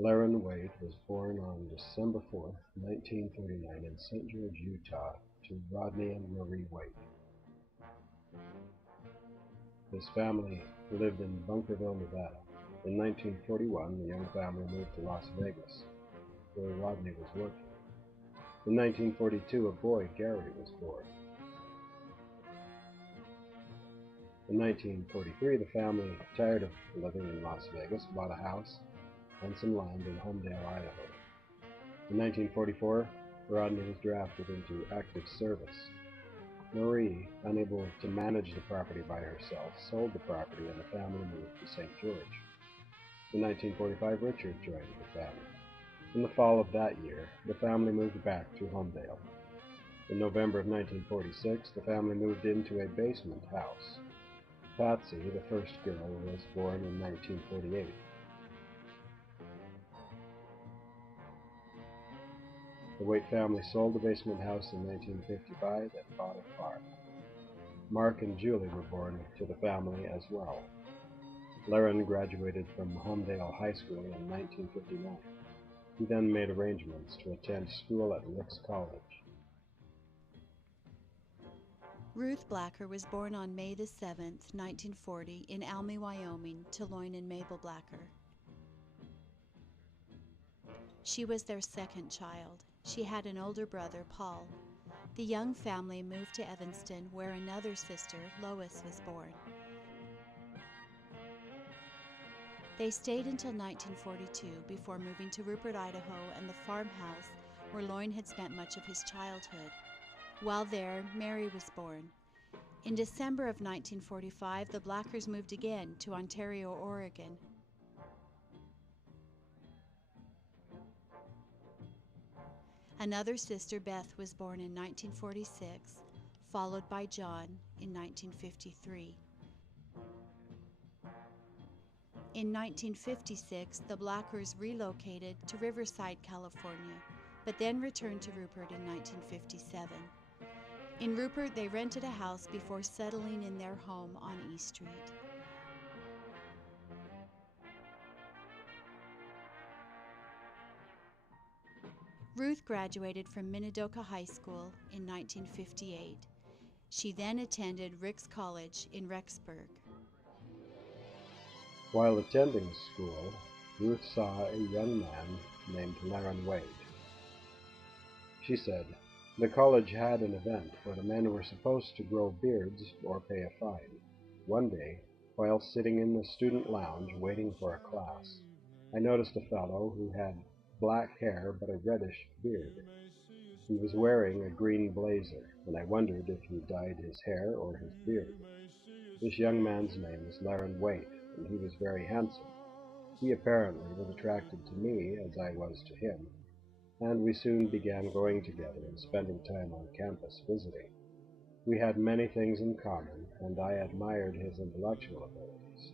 Laron Waite was born on December 4th, 1939 in St. George, Utah, to Rodney and Marie Waite. His family lived in Bunkerville, Nevada. In 1941, the young family moved to Las Vegas, where Rodney was working. In 1942, a boy, Gary, was born. In 1943, the family, tired of living in Las Vegas, bought a house and some land in Homedale, Idaho. In 1944, Rodney was drafted into active service. Marie, unable to manage the property by herself, sold the property and the family moved to St. George. In 1945, Richard joined the family. In the fall of that year, the family moved back to Homedale. In November of 1946, the family moved into a basement house. Patsy, the first girl, was born in 1948. The Waite family sold the basement house in 1955 and bought a farm. Mark and Julie were born to the family as well. Laron graduated from Homedale High School in 1959. He then made arrangements to attend school at Ricks College. Ruth Blacker was born on May the 7th, 1940, in Almy, Wyoming, to Loin and Mabel Blacker. She was their second child. She had an older brother, Paul. The young family moved to Evanston, where another sister, Lois, was born. They stayed until 1942 before moving to Rupert, Idaho, and the farmhouse where Loin had spent much of his childhood. While there, Mary was born. In December of 1945, the Blackers moved again to Ontario, Oregon. Another sister, Beth, was born in 1946, followed by John in 1953. In 1956, the Blackers relocated to Riverside, California, but then returned to Rupert in 1957. In Rupert, they rented a house before settling in their home on E Street. Ruth graduated from Minidoka High School in 1958. She then attended Ricks College in Rexburg. While attending school, Ruth saw a young man named Laron Waite. She said, "The college had an event where the men were supposed to grow beards or pay a fine. One day, while sitting in the student lounge waiting for a class, I noticed a fellow who had black hair but a reddish beard. He was wearing a green blazer, and I wondered if he dyed his hair or his beard. This young man's name was Laron Waite, and he was very handsome. He apparently was attracted to me as I was to him, and we soon began going together and spending time on campus visiting. We had many things in common, and I admired his intellectual abilities.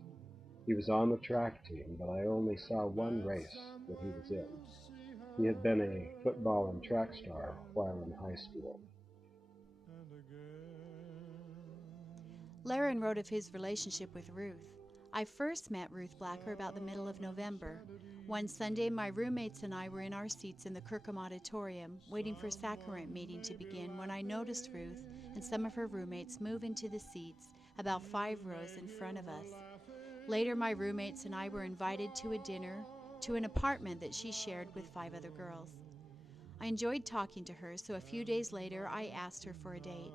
He was on the track team, but I only saw one race that he was in. He had been a football and track star while in high school." Laron wrote of his relationship with Ruth. "I first met Ruth Blacker about the middle of November. One Sunday, my roommates and I were in our seats in the Kirkham Auditorium, waiting for sacrament meeting to begin, when I noticed Ruth and some of her roommates move into the seats about 5 rows in front of us. Later, my roommates and I were invited to a dinner to an apartment that she shared with 5 other girls. I enjoyed talking to her, so a few days later, I asked her for a date.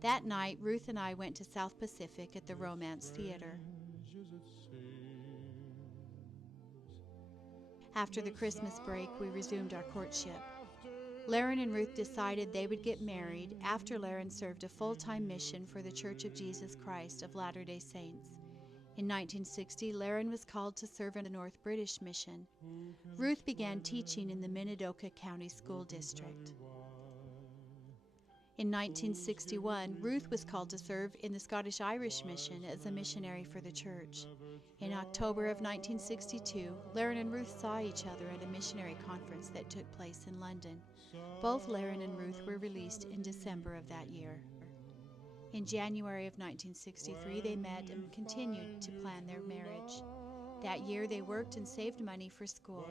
That night, Ruth and I went to South Pacific at the Romance Theater. After the Christmas break, we resumed our courtship. Laron and Ruth decided they would get married after Laron served a full-time mission for the Church of Jesus Christ of Latter-day Saints. In 1960, Laron was called to serve in the North British Mission. Ruth began teaching in the Minidoka County School District. In 1961, Ruth was called to serve in the Scottish-Irish Mission as a missionary for the church. In October of 1962, Laron and Ruth saw each other at a missionary conference that took place in London. Both Laron and Ruth were released in December of that year. In January of 1963, they met and continued to plan their marriage. That year they worked and saved money for school.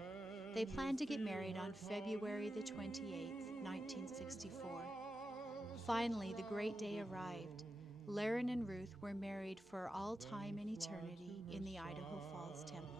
They planned to get married on February the 28th, 1964. Finally, the great day arrived. Laron and Ruth were married for all time and eternity in the Idaho Falls Temple.